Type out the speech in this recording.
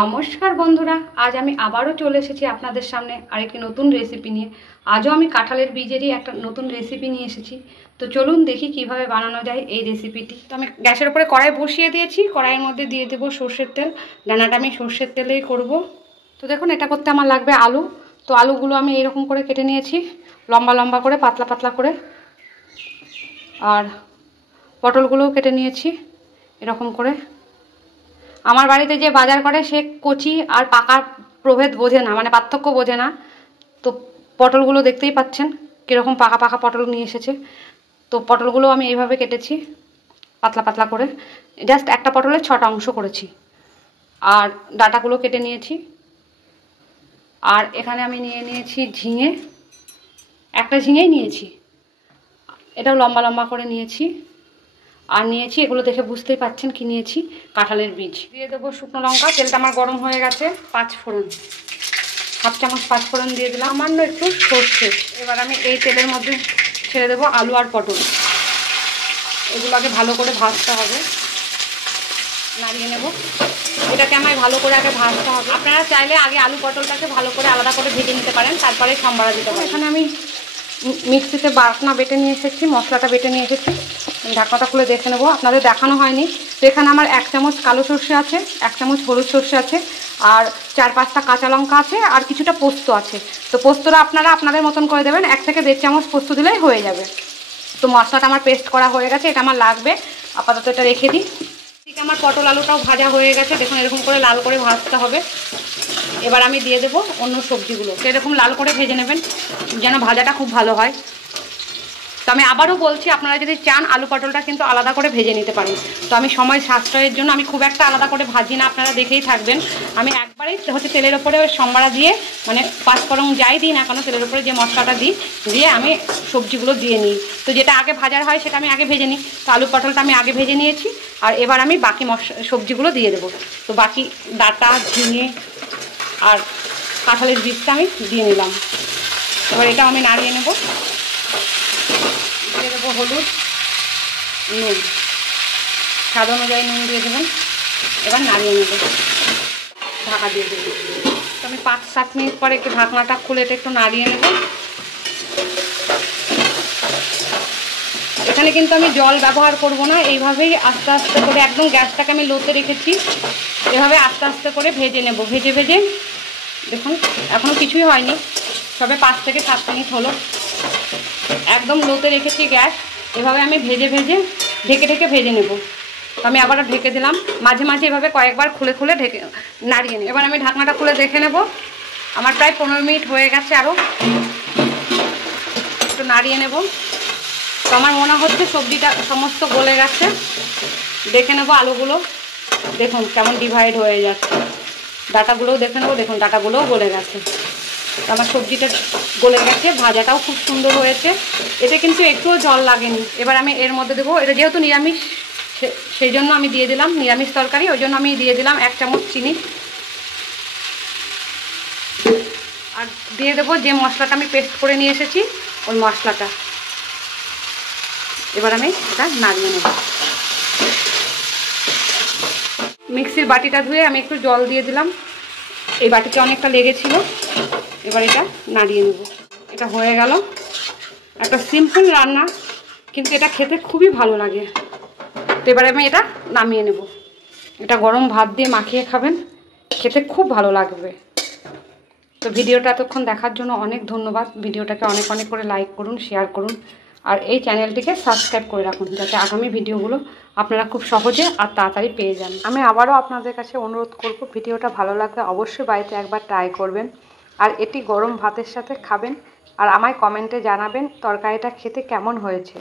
নমস্কার বন্ধুরা, আজ আমি আবারও চলে এসেছি আপনাদের সামনে আরেকটি নতুন রেসিপি নিয়ে। আজও আমি কাঁঠালের বীজেরই একটা নতুন রেসিপি নিয়ে এসেছি। তো চলুন দেখি কিভাবে বানানো যায় এই রেসিপিটি। তো আমি গ্যাসের উপরে কড়াই বসিয়ে দিয়েছি। কড়াইয়ের মধ্যে দিয়ে দেবো সর্ষের তেল। রান্নাটা আমি সর্ষের তেলেই করব। তো দেখুন, এটা করতে আমার লাগবে আলু। তো আলুগুলো আমি এরকম করে কেটে নিয়েছি, লম্বা লম্বা করে, পাতলা পাতলা করে। আর পটলগুলোও কেটে নিয়েছি এরকম করে। আমার বাড়িতে যে বাজার করে সে কচি আর পাকার প্রভেদ বোঝে না, মানে পার্থক্য বোঝে না। তো পটলগুলো দেখতেই পাচ্ছেন কীরকম পাকা পাকা পটল নিয়ে এসেছে। তো পটলগুলো আমি এইভাবে কেটেছি পাতলা পাতলা করে। জাস্ট একটা পটলের 6টা অংশ করেছি। আর ডাঁটাগুলো কেটে নিয়েছি। আর এখানে আমি নিয়ে নিয়েছি ঝিঙে, একটা ঝিঙেই নিয়েছি, এটাও লম্বা লম্বা করে নিয়েছি। আর নিয়েছি, এগুলো দেখে বুঝতেই পাচ্ছেন কি নিয়েছি, কাঁঠালের বীজ। দিয়ে দেবো শুকনো লঙ্কা। তেলটা আমার গরম হয়ে গেছে। 5 ফোড়ন, 1/2 চামচ 5 ফোড়ন দিয়ে দিলাম, সামান্য একটু সর্ষে। এবার আমি এই তেলের মধ্যে ছেড়ে দেবো আলু আর পটল। এগুলোকে ভালো করে ভাজতে হবে, নাড়িয়ে নেব। এটাকে আমায় ভালো করে আগে ভাজতে হবে। আপনারা চাইলে আগে আলু পটলটাকে ভালো করে আলাদা করে ভেজে নিতে পারেন, তারপরে সম্বারা দিতে পারেন। এখানে আমি মিক্সিতে বাটনা বেটে নিয়ে এসেছি, মশলাটা বেটে নিয়ে এসেছি। ঢাকনাটা খুলে দেখে নেবো, আপনাদের দেখানো হয়নি। তো এখানে আমার 1 চামচ কালো সর্ষে আছে, 1 চামচ হলুদ সর্ষে আছে, আর 4-5টা কাঁচা লঙ্কা আছে, আর কিছুটা পোস্ত আছে। তো পোস্তটা আপনারা আপনাদের মতন করে দেবেন, 1 থেকে 1.5 চামচ পোস্ত দিলেই হয়ে যাবে। তো মশলাটা আমার পেস্ট করা হয়ে গেছে, এটা আমার লাগবে। আপাতত এটা রেখে দিই। ঠিক, আমার পটল আলুটাও ভাজা হয়ে গেছে। দেখুন, এরকম করে লাল করে ভাজতে হবে। এবার আমি দিয়ে দেবো অন্য সবজিগুলো। এরকম লাল করে ভেজে নেবেন যেন ভাজাটা খুব ভালো হয়। তো আমি আবারও বলছি, আপনারা যদি চান আলু পটলটা কিন্তু আলাদা করে ভেজে নিতে পারেন। তো আমি সময় সাশ্রয়ের জন্য আমি খুব একটা আলাদা করে ভাজি না, আপনারা দেখেই থাকবেন। আমি একবারেই তেলের ওপরে সম্বারা দিয়ে, মানে 5 ফোড়ন যাই দিই না কেন, তেলের ওপরে যে মশলাটা দিয়ে আমি সবজিগুলো দিয়ে নিই। তো যেটা আগে ভাজার হয় সেটা আমি আগে ভেজে নিই। তো আলু পটলটা আমি আগে ভেজে নিয়েছি। আর এবার আমি বাকি সবজিগুলো দিয়ে দেবো। তো বাকি ডাঁটা, ঝিঙে আর কাঁঠালের বীজটা আমি দিয়ে নিলাম। এবার এটা আমি নাড়িয়ে নেব। দিয়ে দেবো হলুদ, নুন, স্বাদ অনুযায়ী নুন দিয়ে দেবেন। এবার নাড়িয়ে নেব, ঢাকা দিয়ে দেবো। তো আমি 5-7 মিনিট পরে একটু ঢাকনাটা খুলে এটা একটু নাড়িয়ে নেব। এখানে কিন্তু আমি জল ব্যবহার করব না, এইভাবেই আস্তে আস্তে করে, একদম গ্যাসটাকে আমি লোতে রেখেছি। এভাবে আস্তে আস্তে করে ভেজে নেব। ভেজে দেখুন, এখনও কিছুই হয়নি, সবে 5 থেকে 7 মিনিট হলো। একদম লোতে রেখেছি গ্যাস। এভাবে আমি ঢেকে ভেজে নেব। তো আমি আবার ঢেকে দিলাম। মাঝে মাঝে এভাবে কয়েকবার খুলে নাড়িয়ে নিই। এবার আমি ঢাকনাটা খুলে দেখে নেব। আমার প্রায় 15 মিনিট হয়ে গেছে। আরও একটু নাড়িয়ে নেব। তো আমার মনে হচ্ছে সবজিটা সমস্ত গলে গেছে। দেখে নেব আলুগুলো, দেখুন কেমন ডিভাইড হয়ে যাচ্ছে। ডাঁটাগুলোও দেখে নেব, দেখুন ডাঁটাগুলোও গলে গেছে। আমার সবজিটা গলে গেছে, ভাজাটাও খুব সুন্দর হয়েছে। এতে কিন্তু একটুও জল লাগেনি। এবার আমি এর মধ্যে দেবো, এটা যেহেতু নিরামিষ সেই জন্য আমি দিয়ে দিলাম, নিরামিষ তরকারি, ওই জন্য আমি দিয়ে দিলাম 1 চামচ চিনি। আর দিয়ে দেবো যে মশলাটা আমি পেস্ট করে নিয়ে এসেছি, ওই মশলাটা। এবার আমি এটা নাড়িয়ে নেব। মিক্সির বাটিটা ধুয়ে আমি একটু জল দিয়ে দিলাম, এই বাটিতে অনেকটা লেগেছিল। এবার এটা নাড়িয়ে নেব। এটা হয়ে গেল। একটা সিম্পল রান্না, কিন্তু এটা খেতে খুবই ভালো লাগে। তো এবারে আমি এটা নামিয়ে নেব। এটা গরম ভাত দিয়ে মাখিয়ে খাবেন, খেতে খুব ভালো লাগবে। তো ভিডিওটা এতক্ষণ দেখার জন্য অনেক ধন্যবাদ। ভিডিওটাকে অনেক অনেক করে লাইক করুন, শেয়ার করুন, আর এই চ্যানেলটিকে সাবস্ক্রাইব করে রাখুন, যাতে আগামী ভিডিওগুলো আপনারা খুব সহজে আর তাড়াতাড়ি পেয়ে যান। আমি আবারও আপনাদের কাছে অনুরোধ করব, ভিডিওটা ভালো লাগলে অবশ্যই বাড়িতে একবার ট্রাই করবেন। আর এটি গরম ভাতের সাথে খাবেন, আর আমায় কমেন্টে জানাবেন তরকারিটা খেতে কেমন হয়েছে।